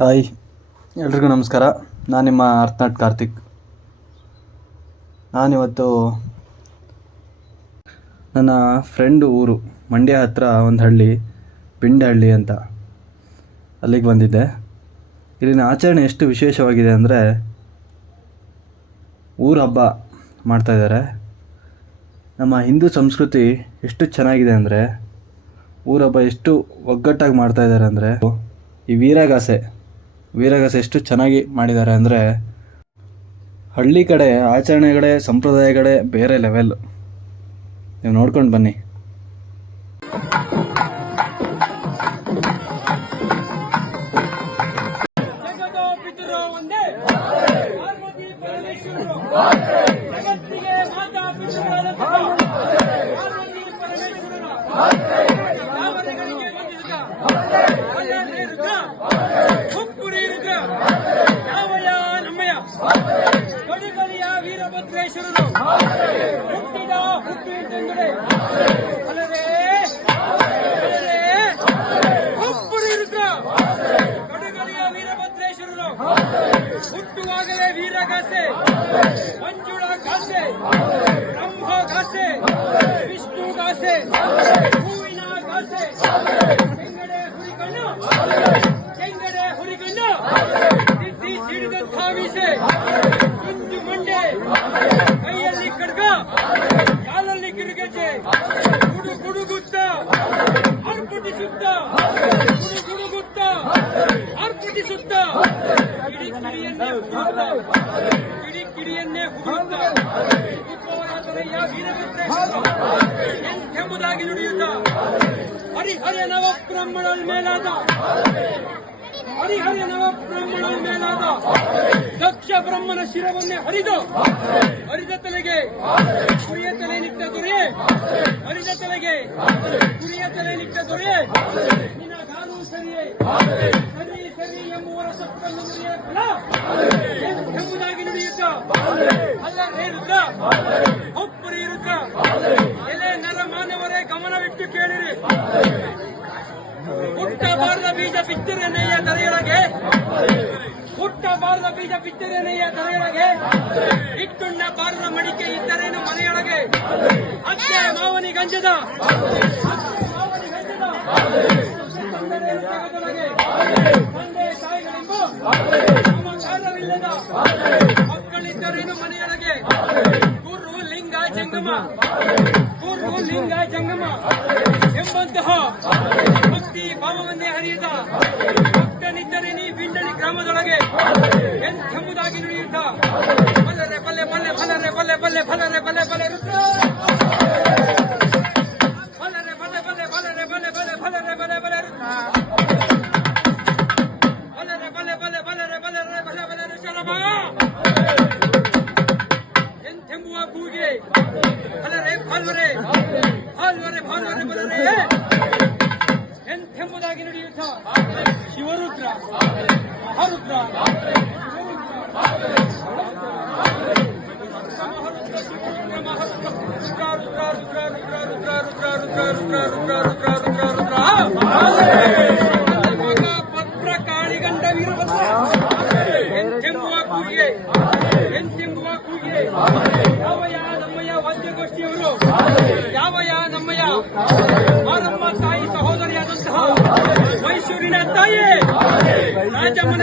Hi, ಎಲ್ರಿಗೂ ನಮಸ್ಕಾರ. ನಾನು ನಿಮ್ಮ ಅರ್ಥನಟ್ ಕಾರ್ತಿಕ್. ನಾನಿವತ್ತು ನನ್ನ ಫ್ರೆಂಡು ಊರು ಮಂಡ್ಯ ಹತ್ರ ಒಂದು ಹಳ್ಳಿ, ಪಿಂಡಹಳ್ಳಿ ಅಂತ, ಅಲ್ಲಿಗೆ ಬಂದಿದ್ದೆ. ಇಲ್ಲಿನ ಆಚರಣೆ ಎಷ್ಟು ವಿಶೇಷವಾಗಿದೆ ಅಂದರೆ, ಊರ ಹಬ್ಬ ಮಾಡ್ತಾಯಿದ್ದಾರೆ. ನಮ್ಮ ಹಿಂದೂ ಸಂಸ್ಕೃತಿ ಎಷ್ಟು ಚೆನ್ನಾಗಿದೆ ಅಂದರೆ, ಊರ ಹಬ್ಬ ಎಷ್ಟು ಒಗ್ಗಟ್ಟಾಗಿ ಮಾಡ್ತಾಯಿದ್ದಾರೆ ಅಂದರೆ, ಈ ವೀರಗಾಸೆ ಎಷ್ಟು ಚೆನ್ನಾಗಿ ಮಾಡಿದ್ದಾರೆ ಅಂದರೆ, ಹಳ್ಳಿ ಕಡೆ ಆಚರಣೆಗಳೇ ಸಂಪ್ರದಾಯಗಳೇ ಬೇರೆ ಲೆವೆಲ್. ನೀವು ನೋಡ್ಕೊಂಡು ಬನ್ನಿ. ವೀರಭದ್ರೇಶ್ವರರು ಹುಟ್ಟಿದ ಹುಟ್ಟಿದೆಂದರೆ ಕಡಗಲಿಯ ವೀರಭದ್ರೇಶ್ವರರು ಹುಟ್ಟುವಾಗಲೇ ವೀರಗಾಸೆ, ಮಂಜುಳ ಗಾಸೆ, ಬ್ರಹ್ಮ ಗಾಸೆ, ವಿಷ್ಣು ಗಾಸೆ, ಹೂವಿನ ಗಾಸೆ, ಕೆಂಗಡೆ ಹುರಿಗಣ್ಣು ಸಿದ್ಧಿ ಸಿಡಿದಂಥ ಮೀಸೆ, ಕುಂದು ಮಂಡೆ, ಕೈಯಲ್ಲಿ ಖಡ್ಗ, ಕಾಲಲ್ಲಿ ಕಿರುಗೆಜ್ಜೆ, ಗುಡುಗುತ್ತ ಅರ್ಪಟಿಸುತ್ತ, ಗುಡುಗುತ್ತ ಅರ್ಪಟಿಸುತ್ತ, ಕಿಡಿಯನ್ನೇ ಹುಡುತ್ತ ಎಂಬುದಾಗಿ ನುಡಿಯುತ್ತ ಹರಿಹರ ನವಬ್ರಹ್ಮಣ ಮೇಲಾದ ದಕ್ಷ ಬ್ರಹ್ಮನ ಶಿರವನ್ನೇ ಹರಿದ ತಲೆಗೆ ಕುರಿಯ ತಲೆ ನಿಟ್ಟ ದೊರೆಯೇ, ಹರಿದ ತಲೆಗೆ ಕುರಿಯ ತಲೆ ನಿಟ್ಟ ದೊರೆಯೇ, ನಿನ್ನ ಗಾನು ಸರಿಯೇ, ಸರಿ ಎಂಬುವರ ಸಪ್ಪನ್ನು ಮುರಿಯ ಫಲ ಎಂಬುದಾಗಿ ನುಡಿಯುತ್ತ ಅಲ್ಲರೇ ರುದ್ರ, ಒಬ್ಬರಿ ರುದ್ರ, ಎಲೆ ನರ ಮಾನವರೇ ಗಮನವಿಟ್ಟು ಕೇಳಿರಿ. ಹುಟ್ಟಬಾರದ ಬೀಜ ಬಿತ್ತರೆನೆಯ ತಲೆಯೊಳಗೆ, ಹುಟ್ಟಬಾರದ ಬೀಜ ಬಿತ್ತರೆನೆಯ ತಲೆಯೊಳಗೆ, ಇಟ್ಟುಣ್ಣ ಬಾರದ ಮಡಿಕೆ ಇದ್ದರೇನು ಮನೆಯೊಳಗೆ, ಅತ್ತೆ ಮಾವನಿಗಂಜದ ಜಗದೊಳಗೆ, ತಂದೆ ತಾಯಿಗಳೆಂಬ ಮಮಕಾರವಿಲ್ಲದ ಮಕ್ಕಳಿದ್ದರೇನು ಮನೆಯೊಳಗೆ, ಗುರು ಲಿಂಗ ಜಂಗಮ ಎಂಬಂತಹ ಭಕ್ತಿ ಭಾವವನ್ನೇ ಹರಿಯದ ಭಕ್ತನಿದ್ದರೆ ನೀ ಪಿಂಡಳಿ ಗ್ರಾಮದೊಳಗೆ ಎಂಬುದಾಗಿ ನುಡಿಯುತ್ತ ಬಲ್ಲರೆ ಬಲ್ಲೆ ಬಲ್ಲೆ ಬಲ್ಲರೆ ಬಲ್ಲೆ ಬಲ್ಲೆ ಬಲ್ಲರೆ ಬಲ್ಲೆ ಬಲ್ಲೆ ರುದ್ರ, ಬಲ್ಲರೆ ಬಲ್ಲೆ ಬಲ್ಲೆ ಬಲ್ಲರೆ ಬಲ್ಲೆ ಬಲ್ಲೆ ಬಲ್ಲರೆ ಬಲ್ಲೆ ಬಲ್ಲೆ ರುದ್ರ, ಬಲ್ಲರೆ ಬಲ್ಲೆ ಬಲ್ಲೆ ಬಲ್ಲರೆ ಬಲ್ಲರೆ ಬಲ್ಲೆ ಬಲ್ಲೆ ರುಚಲಭ ಎಂಬುವ ಕೂಗೆ ಬಲ್ಲರೆ ಭಾಲ್ವರೆ ಭಾಲ್ವರೆ ಭಾಲ್ವರೆ ಬಲ್ಲರೆ ಎಂಬುದಾಗಿ ನುಡಿಯುತ್ತ ಶಿವರುದ್ರ ಮಹಾರುದ್ರ ಪತ್ರ ಕಾಳಿಗಂಡ ವೀರಭದ್ರ ಎಂಬುವ ಕೂಗೆ ಯಾವಯ ನಮ್ಮಯ್ಯ ವಾದ್ಯಗೋಷ್ಠಿಯವರು, ಯಾವಯ ನಮ್ಮಯ್ಯ ಮಾರಮ್ಮ ತಾಯಿ ಸಹೋದರಿಯಾದಂತಹ ಮೈಸೂರಿನ ತಾಯಿ ರಾಜಮ್ಮನ